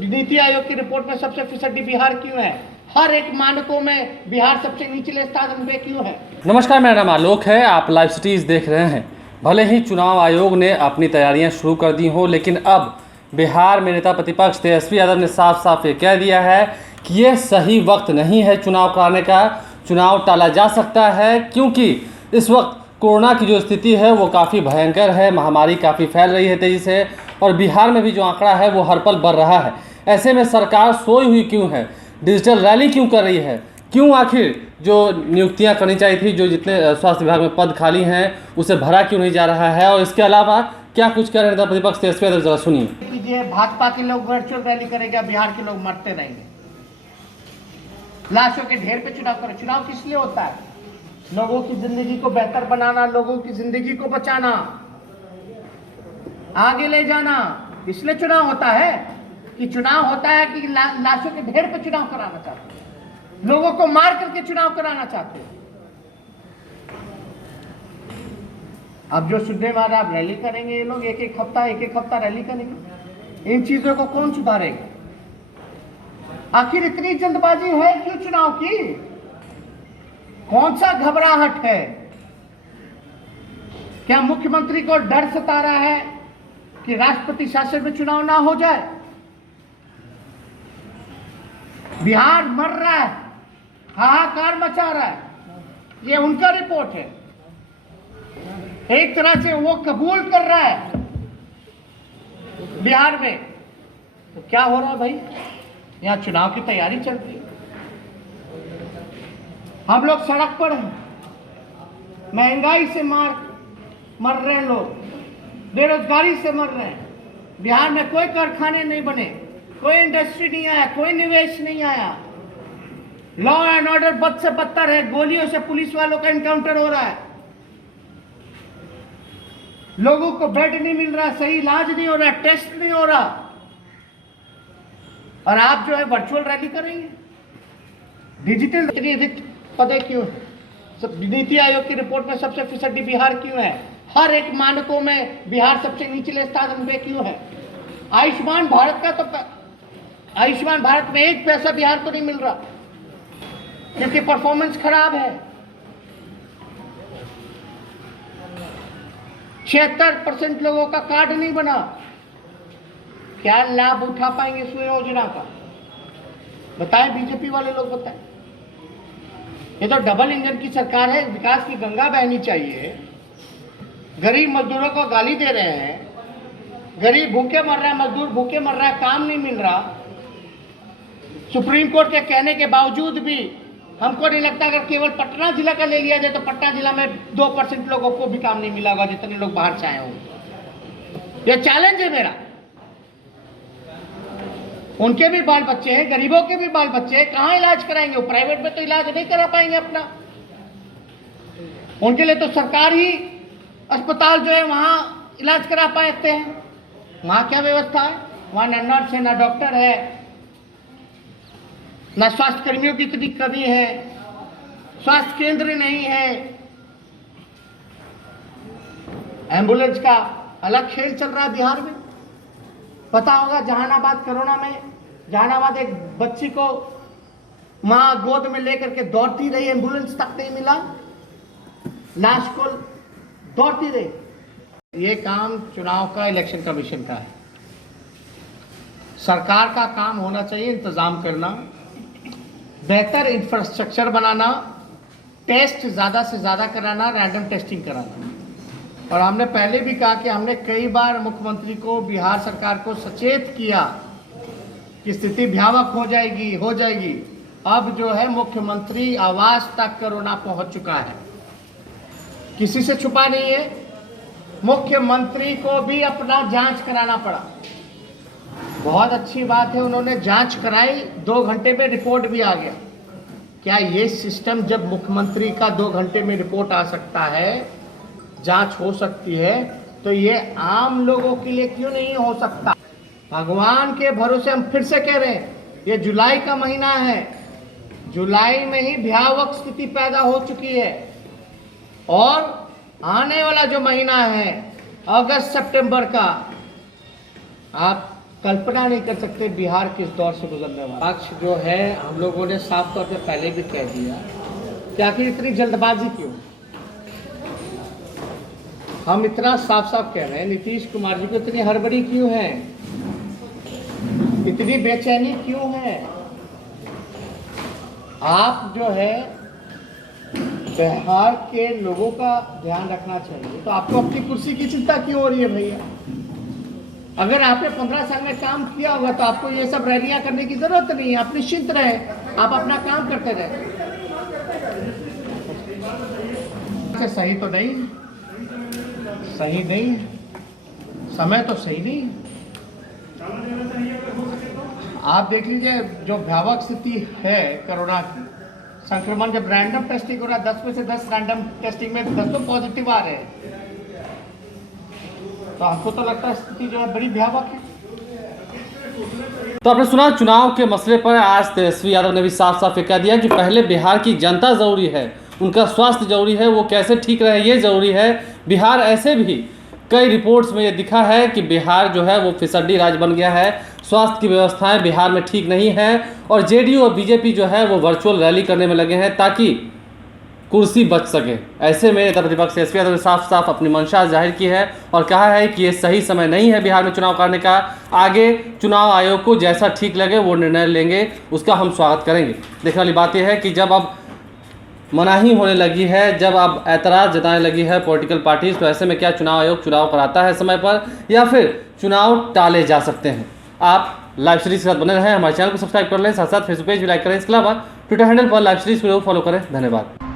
नीति आयोग की रिपोर्ट में सबसे फीसदी बिहार क्यों है? हर एक मानकों में बिहार सबसे निचले स्थान पे क्यों है? नमस्कार, मेरा नाम आलोक है। आप लाइव सिटीज़ देख रहे हैं। भले ही चुनाव आयोग ने अपनी तैयारियां शुरू कर दी हों, लेकिन अब बिहार में नेता प्रतिपक्ष तेजस्वी यादव ने साफ साफ ये कह दिया है कि ये सही वक्त नहीं है चुनाव कराने का। चुनाव टाला जा सकता है क्योंकि इस वक्त कोरोना की जो स्थिति है वो काफ़ी भयंकर है, महामारी काफ़ी फैल रही है तेज़ी से, और बिहार में भी जो आंकड़ा है वो हर पल बढ़ रहा है। ऐसे में सरकार सोई हुई क्यों है? डिजिटल रैली क्यों कर रही है? क्यों आखिर जो नियुक्तियां करनी चाहिए थी, जो जितने स्वास्थ्य विभाग में पद खाली हैं, उसे भरा क्यों नहीं जा रहा है? और इसके अलावा क्या कुछ कह रहे हैं प्रतिपक्ष तेजस्वी यादव, जरा सुनिए। भाजपा के लोग वर्चुअल रैली करेगा, बिहार के लोग मरते रहेंगे, लाशों के ढेर पे चुनाव करें। चुनाव किस लिए होता है? लोगों की जिंदगी को बेहतर बनाना, लोगों की जिंदगी को बचाना, आगे ले जाना, इसलिए चुनाव होता है। कि चुनाव होता है कि लाशों के ढेर पे चुनाव कराना चाहते हैं, लोगों को मार करके चुनाव कराना चाहते हैं। अब जो सुनने वाले, आप रैली करेंगे, ये लोग एक एक हफ्ता रैली करेंगे, इन चीजों को कौन सुधारेगा? आखिर इतनी जल्दबाजी है क्यों चुनाव की? कौन सा घबराहट है? क्या मुख्यमंत्री को डर सता रहा है कि राष्ट्रपति शासन में चुनाव ना हो जाए? बिहार मर रहा है, हाहाकार मचा रहा है, ये उनका रिपोर्ट है। एक तरह से वो कबूल कर रहा है बिहार में। तो क्या हो रहा है भाई? यहाँ चुनाव की तैयारी चलती है, हम लोग सड़क पर हैं, महंगाई से मर रहे हैं लोग, बेरोजगारी से मर रहे हैं। बिहार में कोई कारखाने नहीं बने, कोई इंडस्ट्री नहीं आया, कोई निवेश नहीं आया, लॉ एंड ऑर्डर बद से बदतर है, गोलियों से पुलिस वालों का एनकाउंटर हो रहा है, लोगों को बेड नहीं मिल रहा, सही इलाज नहीं हो रहा, टेस्ट नहीं हो रहा, और आप जो है वर्चुअल रैली करेंगे। डिजिटल पदे क्यों है? नीति आयोग की रिपोर्ट में सबसे फीसदी बिहार क्यों है? हर एक मानकों में बिहार सबसे निचले स्थान पे क्यों है? आयुष्मान भारत में एक पैसा बिहार को नहीं मिल रहा क्योंकि परफॉर्मेंस खराब है। 76% लोगों का कार्ड नहीं बना। क्या लाभ उठा पाएंगे इस योजना का? बताएं, बीजेपी वाले लोग बताएं। ये तो डबल इंजन की सरकार है, विकास की गंगा बहनी चाहिए। गरीब मजदूरों को गाली दे रहे हैं, गरीब भूखे मर रहा है, मजदूर भूखे मर रहा है, काम नहीं मिल रहा। सुप्रीम कोर्ट के कहने के बावजूद भी हमको नहीं लगता, अगर केवल पटना जिला का ले लिया जाए तो पटना जिला में 2% लोगों को भी काम नहीं मिला होगा, जितने लोग बाहर से आए होंगे। यह चैलेंज है मेरा। उनके भी बाल बच्चे हैं, गरीबों के भी बाल बच्चे हैं, कहाँ इलाज कराएंगे? वो प्राइवेट में तो इलाज नहीं करा पाएंगे अपना। उनके लिए तो सरकार ही अस्पताल जो है वहां इलाज करा पाते हैं। वहां क्या व्यवस्था है? वहां ना नर्स है, ना डॉक्टर है, ना स्वास्थ्य कर्मियों की इतनी कमी है, स्वास्थ्य केंद्र नहीं है, एम्बुलेंस का अलग खेल चल रहा है बिहार में। पता होगा जहानाबाद कोरोना में, जहानाबाद एक बच्ची को मां गोद में लेकर के दौड़ती रही, एम्बुलेंस तक नहीं मिला, लाश को दौड़ती रही। ये काम चुनाव का, इलेक्शन कमीशन का है। सरकार का काम होना चाहिए इंतजाम करना, बेहतर इंफ्रास्ट्रक्चर बनाना, टेस्ट ज़्यादा से ज़्यादा कराना, रैंडम टेस्टिंग कराना। और हमने पहले भी कहा कि हमने कई बार मुख्यमंत्री को, बिहार सरकार को सचेत किया कि स्थिति भयावह हो जाएगी। अब जो है मुख्यमंत्री आवास तक कोरोना पहुंच चुका है, किसी से छुपा नहीं है। मुख्यमंत्री को भी अपना जांच कराना पड़ा। बहुत अच्छी बात है, उन्होंने जांच कराई, 2 घंटे में रिपोर्ट भी आ गया। क्या ये सिस्टम, जब मुख्यमंत्री का 2 घंटे में रिपोर्ट आ सकता है, जांच हो सकती है, तो ये आम लोगों के लिए क्यों नहीं हो सकता? भगवान के भरोसे हम फिर से कह रहे हैं, ये जुलाई का महीना है, जुलाई में ही भयावह स्थिति पैदा हो चुकी है, और आने वाला जो महीना है अगस्त सितंबर का, आप कल्पना नहीं कर सकते बिहार किस दौर से गुजरने वाला। पक्ष जो है हम लोगों ने साफ तौर पे पहले भी कह दिया कि आखिर इतनी जल्दबाजी क्यों। हम इतना साफ साफ कह रहे हैं नीतीश कुमार जी को इतनी हड़बड़ी क्यों है, इतनी बेचैनी क्यों है। आप जो है बिहार के लोगों का ध्यान रखना चाहिए, तो आपको अपनी कुर्सी की चिंता क्यों हो रही है भैया। अगर आपने 15 साल में काम किया होगा तो आपको ये सब रैलियां करने की जरूरत नहीं है। आप निश्चिंत रहे, आप अपना काम करते रहे। सही तो नहीं, सही नहीं, समय तो सही नहीं। आप देख लीजिए जो भयावह स्थिति है कोरोना की, संक्रमण जब रैंडम टेस्टिंग हो रहा है 10 में से 10 रैंडम टेस्टिंग में 10 तो पॉजिटिव आ रहे हैं, तो हमको तो लगता है स्थिति जो है बड़ी भयावह है। तो आपने सुना चुनाव के मसले पर आज तेजस्वी यादव ने भी साफ साफ कह दिया कि पहले बिहार की जनता जरूरी है, उनका स्वास्थ्य जरूरी है, वो कैसे ठीक रहे ये जरूरी है। बिहार ऐसे भी कई रिपोर्ट्स में ये दिखा है कि बिहार जो है वो फिसड्डी राज्य बन गया है, स्वास्थ्य की व्यवस्थाएं बिहार में ठीक नहीं है और जेडीयू और बीजेपी जो है वो वर्चुअल रैली करने में लगे हैं ताकि कुर्सी बच सके। ऐसे में नेता प्रतिपक्ष तेजस्वी यादव ने साफ साफ अपनी मंशा जाहिर की है और कहा है कि ये सही समय नहीं है बिहार में चुनाव करने का। आगे चुनाव आयोग को जैसा ठीक लगे वो निर्णय लेंगे, उसका हम स्वागत करेंगे। देखने वाली बात यह है कि जब अब मनाही होने लगी है, जब अब ऐतराज़ जताने लगी है पॉलिटिकल पार्टीज, तो ऐसे में क्या चुनाव आयोग चुनाव कराता है समय पर या फिर चुनाव टाले जा सकते हैं। आप लाइव सीरीज के साथ बने रहें, हमारे चैनल को सब्सक्राइब कर लें, साथ साथ फेसबुक पेज भी लाइक करें। इसके अलावा ट्विटर हैंडल पर लाइव सीरीज को फॉलो करें। धन्यवाद।